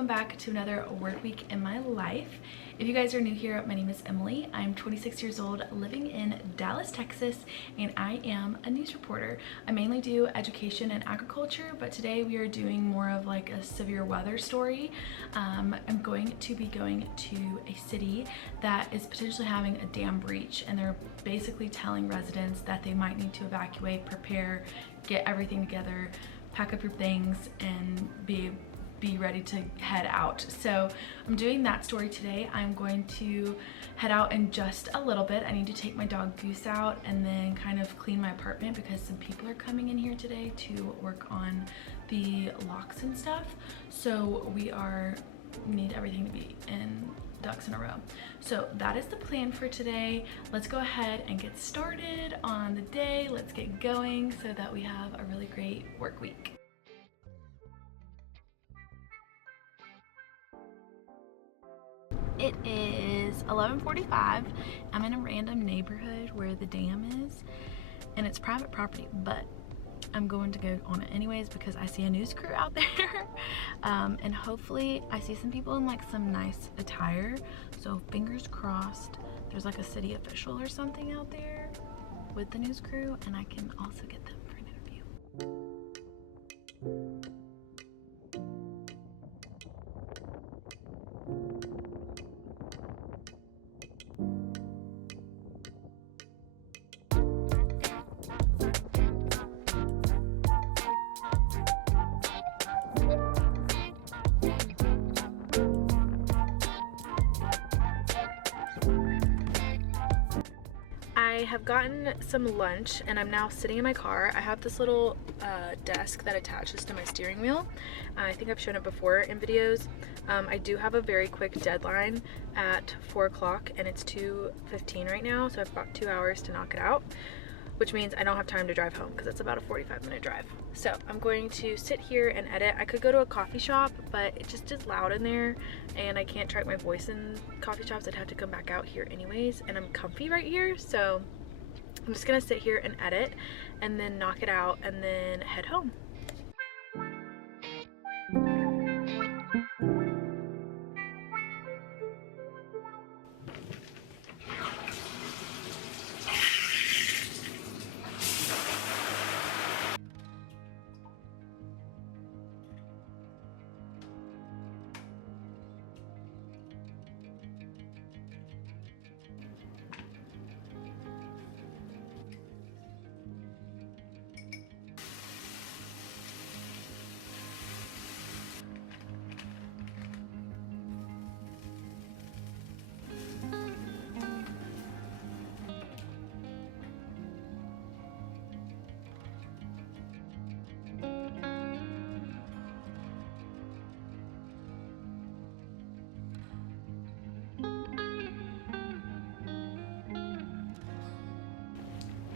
welcome back to another work week in my life. If you guys are new here, my name is Emily. I'm 26 years old, living in Dallas, Texas, and I am a news reporter. I mainly do education and agriculture, but today we are doing more of like a severe weather story. I'm going to be going to a city that is potentially having a dam breach, and they're basically telling residents that they might need to evacuate, prepare, get everything together, pack up your things, and be ready to head out. So I'm doing that story today. I'm going to head out in just a little bit. I need to take my dog Goose out and then kind of clean my apartment because some people are coming in here today to work on the locks and stuff. So we need everything to be in ducks in a row. So that is the plan for today. Let's go ahead and get started on the day. Let's get going so that we have a really great work week. It is 11:45. I'm in a random neighborhood where the dam is, and it's private property, but I'm going to go on it anyways because I see a news crew out there. And hopefully I see some people in like some nice attire. So fingers crossed there's like a city official or something out there with the news crew, and I can also get them for an interview. I have gotten some lunch and I'm now sitting in my car. I have this little desk that attaches to my steering wheel. I think I've shown it before in videos. I do have a very quick deadline at 4 o'clock and it's 2:15 right now, so I've got 2 hours to knock it out, which means I don't have time to drive home because it's about a 45-minute drive. So I'm going to sit here and edit. I could go to a coffee shop, but it just is loud in there and I can't track my voice in coffee shops. I'd have to come back out here anyways, and I'm comfy right here, so I'm just gonna sit here and edit and then knock it out and then head home.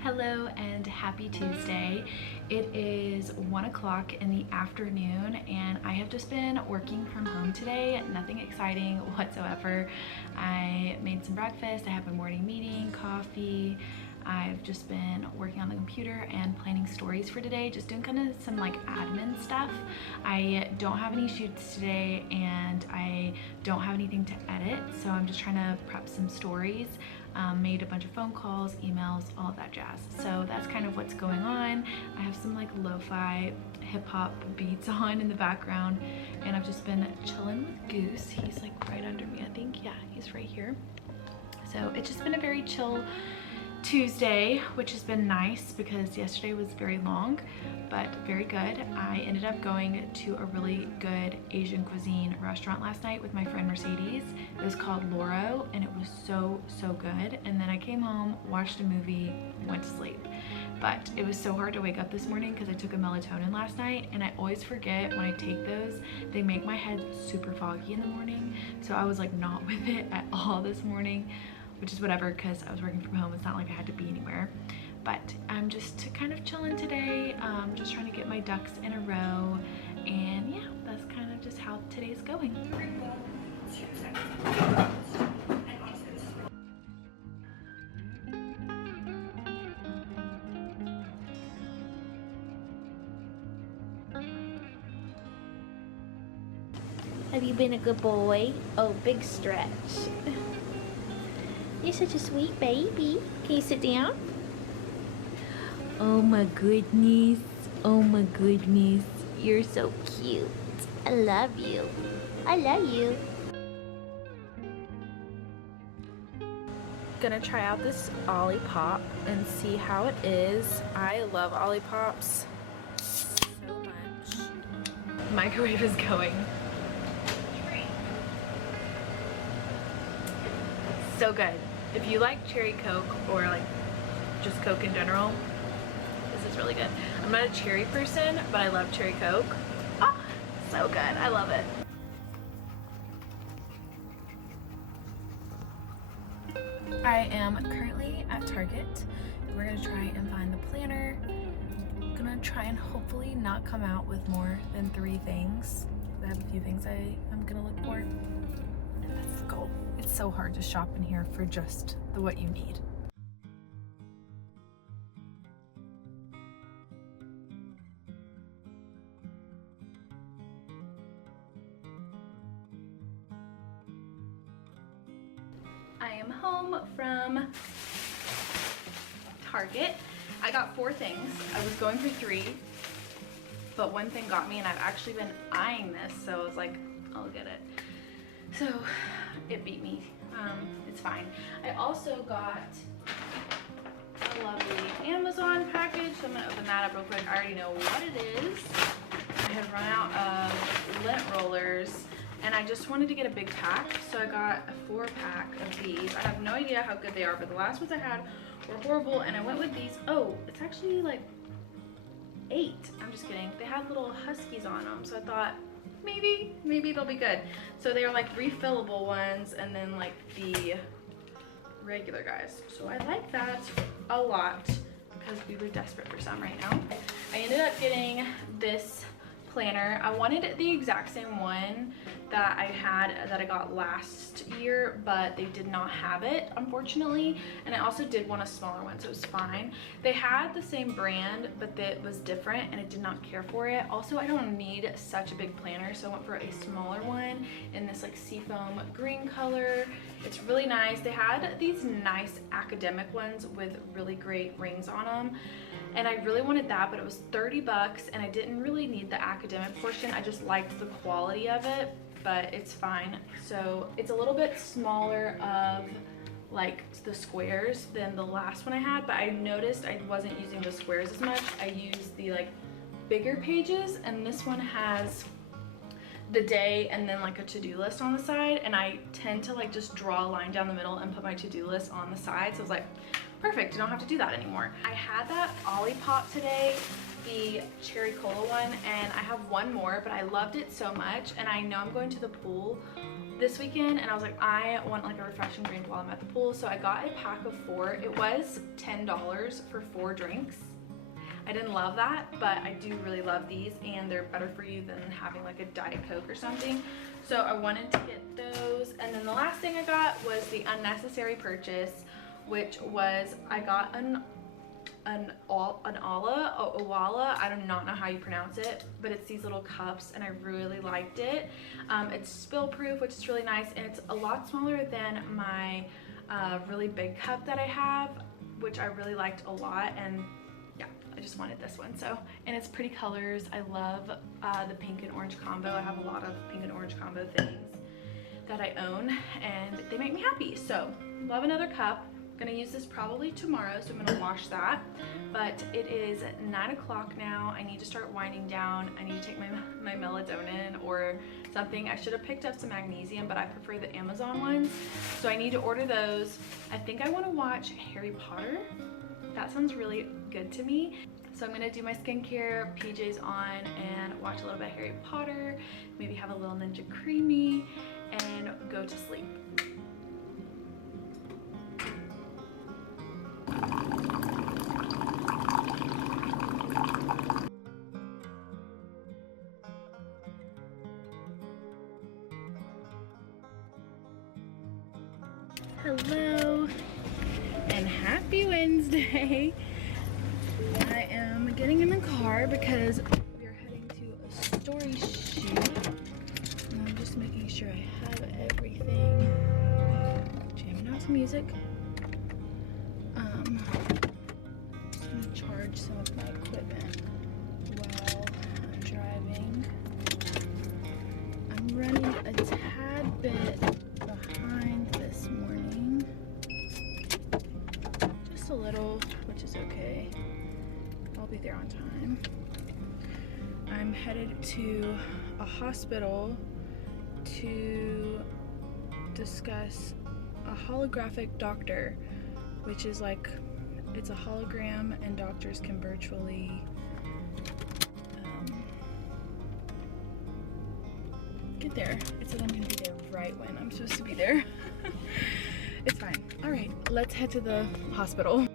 Hello and happy Tuesday. It is 1 o'clock in the afternoon and I have just been working from home today. Nothing exciting whatsoever. I made some breakfast, I have a morning meeting, coffee. I've just been working on the computer and planning stories for today, just doing kind of some like admin stuff. I don't have any shoots today and I don't have anything to edit, so I'm just trying to prep some stories. Made a bunch of phone calls, emails, all of that jazz. So that's kind of what's going on. I have some like lo-fi hip-hop beats on in the background, and I've just been chilling with Goose. He's like right under me, I think. Yeah, he's right here. So it's just been a very chill Tuesday, which has been nice because yesterday was very long, but very good. I ended up going to a really good Asian cuisine restaurant last night with my friend Mercedes. It was called Loro and it was so good. And then I came home, watched a movie, went to sleep. But it was so hard to wake up this morning because I took a melatonin last night, and I always forget when I take those, they make my head super foggy in the morning. So I was like not with it at all this morning, which is whatever because I was working from home. It's not like I had to be anywhere. But I'm just kind of chilling today, just trying to get my ducks in a row, and yeah, that's kind of just how today's going. Have you been a good boy? Oh, big stretch. You're such a sweet baby. Can you sit down? Oh my goodness. Oh my goodness. You're so cute. I love you. I love you. Gonna try out this Olipop and see how it is. I love Olipops so much. Microwave is going. So good. If you like cherry Coke or like just Coke in general, this is really good. I'm not a cherry person, but I love cherry Coke. Ah, so good. I love it. I am currently at Target. We're gonna try and find the planner. I'm gonna try and hopefully not come out with more than 3 things. I have a few things I'm gonna look for. That's the goal. It's so hard to shop in here for just what you need. I am home from Target. I got 4 things. I was going for 3, but one thing got me, and I've actually been eyeing this, so I was like, I'll get it. So it beat me. It's fine. I also got a lovely Amazon package, so I'm gonna open that up real quick. I already know what it is. I had run out of lint rollers, and I just wanted to get a big pack, so I got a 4-pack of these. I have no idea how good they are, but the last ones I had were horrible, and I went with these. Oh, it's actually like 8. I'm just kidding. They had little huskies on them, so I thought maybe they'll be good. So they are like refillable ones, and then like the regular guys. So I like that a lot because we were desperate for some right now. I ended up getting this planner. I wanted the exact same one that I got last year, but they did not have it, unfortunately. And I also did want a smaller one, so it was fine. They had the same brand, but it was different, and I did not care for it. Also, I don't need such a big planner, so I went for a smaller one in this like seafoam green color. It's really nice. They had these nice academic ones with really great rings on them, and I really wanted that, but it was 30 bucks, and I didn't really need the academic portion. I just liked the quality of it, but it's fine. So it's a little bit smaller of like the squares than the last one I had, but I noticed I wasn't using the squares as much. I used the like bigger pages, and this one has the day and then like a to-do list on the side, and I tend to like just draw a line down the middle and put my to-do list on the side. So I was like, perfect, I don't have to do that anymore. I had that Olipop today, the cherry cola one, and I have one more, but I loved it so much, and I know I'm going to the pool this weekend, and I was like, I want like a refreshing drink while I'm at the pool. So I got a pack of 4. It was $10 for 4 drinks. I didn't love that, but I do really love these, and they're better for you than having like a Diet Coke or something. So I wanted to get those. And then the last thing I got was the unnecessary purchase, which was I got an Owala, I do not know how you pronounce it, but it's these little cups, and I really liked it. It's spill proof, which is really nice, and it's a lot smaller than my really big cup that I have, which I really liked a lot. And yeah, I just wanted this one. So, and it's pretty colors. I love the pink and orange combo. I have a lot of pink and orange combo things that I own, and they make me happy. So love another cup. Gonna use this probably tomorrow, so I'm gonna wash that. But it is 9 o'clock now. I need to start winding down. I need to take my melatonin or something. I should have picked up some magnesium, but I prefer the Amazon ones, so I need to order those. I think I want to watch Harry Potter. That sounds really good to me. So I'm gonna do my skincare, PJs on, and watch a little bit of Harry Potter, maybe have a little Ninja Creamy, and go to sleep. Hello and happy Wednesday. I am getting in the car because we are heading to a story shoot. And I'm just just making sure I have everything. Jamming out some music. Just gonna charge some of my equipment while I'm driving. I'm running a tad bit behind this morning. Just a little, which is okay. I'll be there on time. I'm headed to a hospital to discuss a holographic doctor, which is like, it's a hologram and doctors can virtually get there. It said I'm gonna be there right when I'm supposed to be there. It's fine. All right, let's head to the hospital.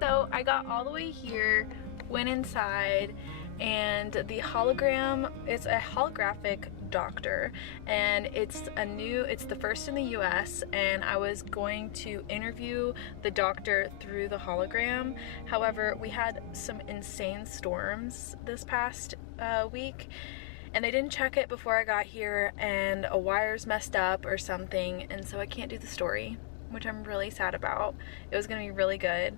So I got all the way here, went inside, and the hologram is a holographic doctor, and it's the first in the US, and I was going to interview the doctor through the hologram. However, we had some insane storms this past week, and they didn't check it before I got here, and a wire's messed up or something, and so I can't do the story, which I'm really sad about. It was gonna be really good.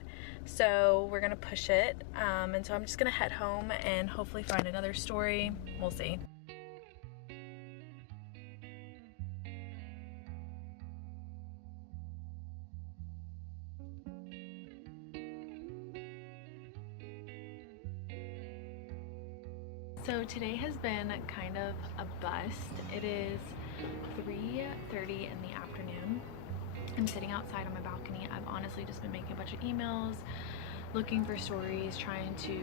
So we're gonna push it. And so I'm just gonna head home and hopefully find another story. We'll see. So today has been kind of a bust. It is 3:30 in the afternoon. I'm sitting outside on my balcony. I've honestly just been making a bunch of emails, looking for stories, trying to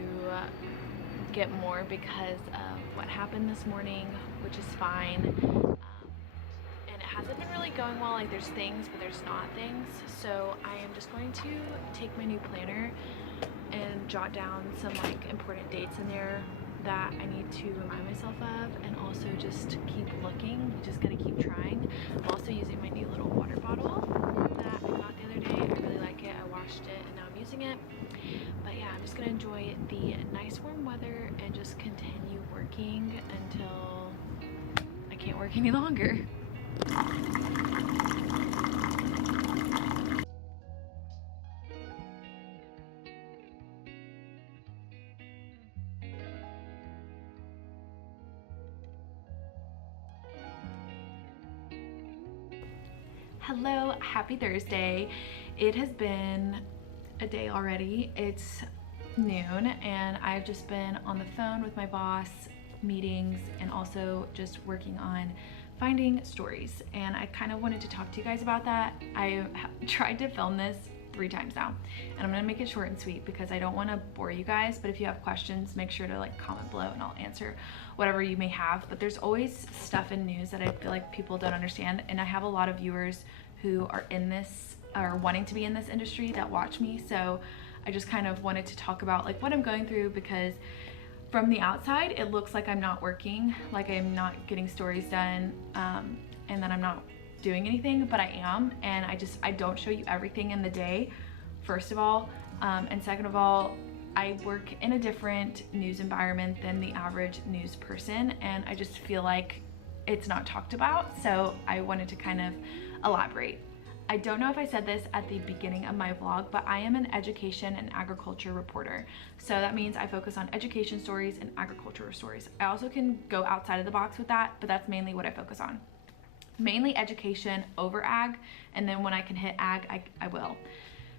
get more because of what happened this morning, which is fine. And it hasn't been really going well. Like, there's things, but there's not things. So I am just going to take my new planner and jot down some like important dates in there that I need to remind myself of, and also just keep looking. You just gotta keep trying. I'm also using my new little water bottle that I got the other day. I really like it. I washed it and now I'm using it. But yeah, I'm just gonna enjoy the nice warm weather and just continue working until I can't work any longer. Hello, happy Thursday. It has been a day already. It's noon and I've just been on the phone with my boss, meetings, and also just working on finding stories. And I kind of wanted to talk to you guys about that. I tried to film this 3 times now, and I'm gonna make it short and sweet because I don't want to bore you guys, but if you have questions, make sure to like comment below and I'll answer whatever you may have. But there's always stuff in news that I feel like people don't understand, and I have a lot of viewers who are in this or wanting to be in this industry that watch me, so I just kind of wanted to talk about like what I'm going through, because from the outside it looks like I'm not working, like I'm not getting stories done, and then I'm not doing anything, but I am, and I don't show you everything in the day, first of all, and second of all, I work in a different news environment than the average news person, and I just feel like it's not talked about, so I wanted to kind of elaborate. I don't know if I said this at the beginning of my vlog, but I am an education and agriculture reporter. So that means I focus on education stories and agriculture stories. I also can go outside of the box with that, but that's mainly what I focus on. Mainly education over ag, and then when I can hit ag, I will.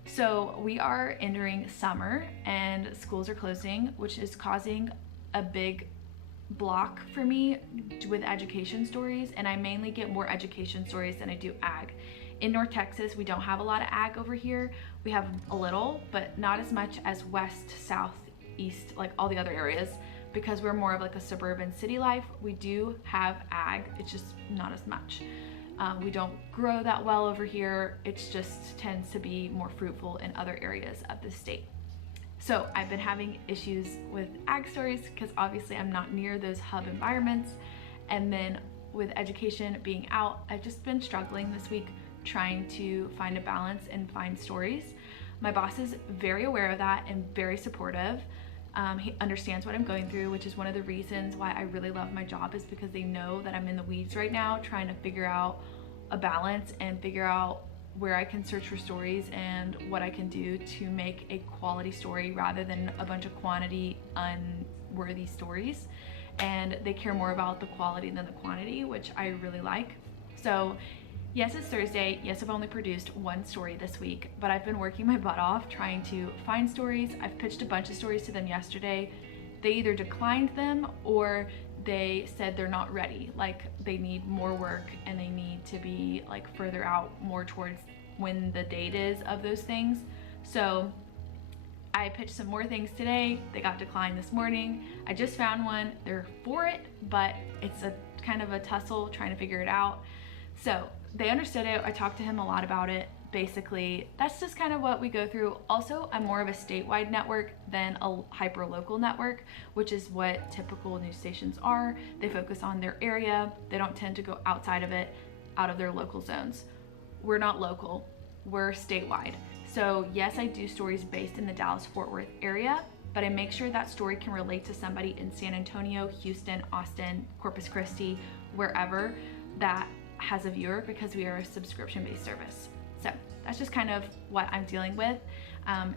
So we are entering summer and schools are closing, which is causing a big block for me with education stories, and I mainly get more education stories than I do ag. In North Texas, we don't have a lot of ag over here. We have a little, but not as much as west, south, east, like all the other areas, because we're more of like a suburban city life. We do have ag, it's just not as much. We don't grow that well over here. It's just tends to be more fruitful in other areas of the state. So I've been having issues with ag stories because obviously I'm not near those hub environments. And then with education being out, I've just been struggling this week trying to find a balance and find stories. My boss is very aware of that and very supportive. He understands what I'm going through, which is one of the reasons why I really love my job, is because they know that I'm in the weeds right now trying to figure out a balance and figure out where I can search for stories and what I can do to make a quality story rather than a bunch of quantity unworthy stories. And they care more about the quality than the quantity, which I really like. So yes, it's Thursday. Yes, I've only produced one story this week, but I've been working my butt off trying to find stories. I've pitched a bunch of stories to them yesterday. They either declined them or they said they're not ready, like they need more work and they need to be like further out, more towards when the date is of those things. So I pitched some more things today. They got declined this morning. I just found one. They're for it, but it's a kind of a tussle trying to figure it out. So they understood it. I talked to him a lot about it. Basically, that's just kind of what we go through. Also, I'm more of a statewide network than a hyper-local network, which is what typical news stations are. They focus on their area. They don't tend to go outside of it, out of their local zones. We're not local, we're statewide. So yes, I do stories based in the Dallas-Fort Worth area, but I make sure that story can relate to somebody in San Antonio, Houston, Austin, Corpus Christi, wherever that has a viewer, because we are a subscription-based service. So that's just kind of what I'm dealing with.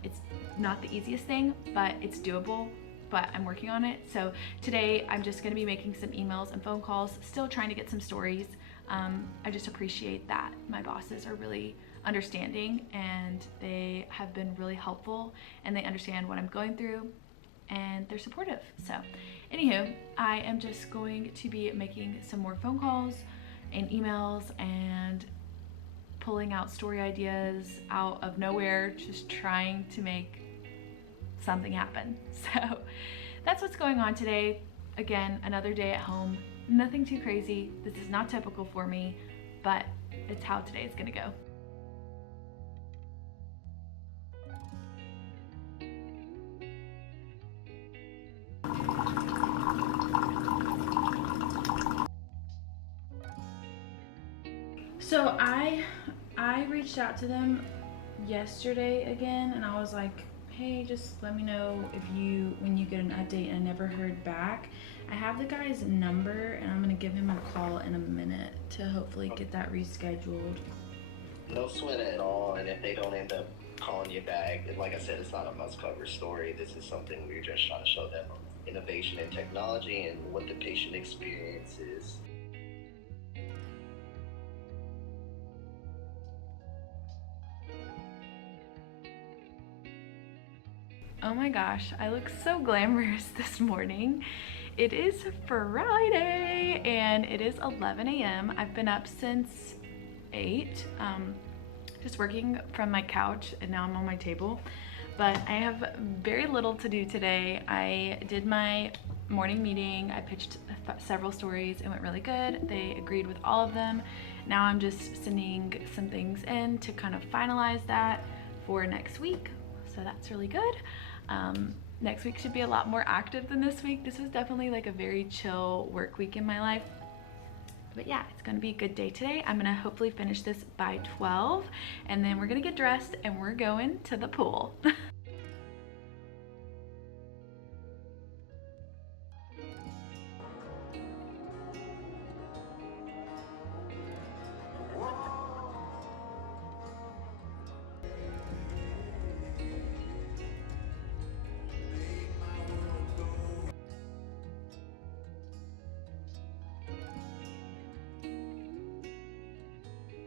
It's not the easiest thing, but it's doable, but I'm working on it. So today I'm just gonna be making some emails and phone calls, still trying to get some stories. I just appreciate that my bosses are really understanding and they have been really helpful and they understand what I'm going through and they're supportive. So anywho, I am just going to be making some more phone calls and emails and pulling out story ideas out of nowhere, just trying to make something happen. So that's what's going on today. Again, another day at home, nothing too crazy. This is not typical for me, but it's how today is gonna go. So I reached out to them yesterday again and I was like, hey, just let me know when you get an update, and I never heard back. I have the guy's number and I'm gonna give him a call in a minute to hopefully get that rescheduled. No sweat at all, and if they don't end up calling you back, and like I said, it's not a must-cover story. This is something we're just trying to show them innovation in technology and what the patient experience is. Oh my gosh, I look so glamorous this morning. It is Friday and it is 11 a.m. I've been up since 8, just working from my couch, and now I'm on my table. But I have very little to do today. I did my morning meeting. I pitched several stories. It went really good. They agreed with all of them. Now I'm just sending some things in to kind of finalize that for next week. So that's really good. Next week should be a lot more active than this week. This was definitely like a very chill work week in my life. But yeah, it's gonna be a good day today. I'm gonna hopefully finish this by 12, and then we're gonna get dressed and we're going to the pool.